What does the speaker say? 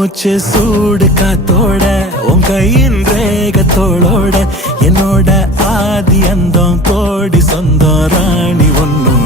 மூச்சு சூடு காத்தோட உன் கையின் ரேகத்தோளோட என்னோட ஆதி அந்தம் கோடி சொந்தம் ராணி ஒன்னு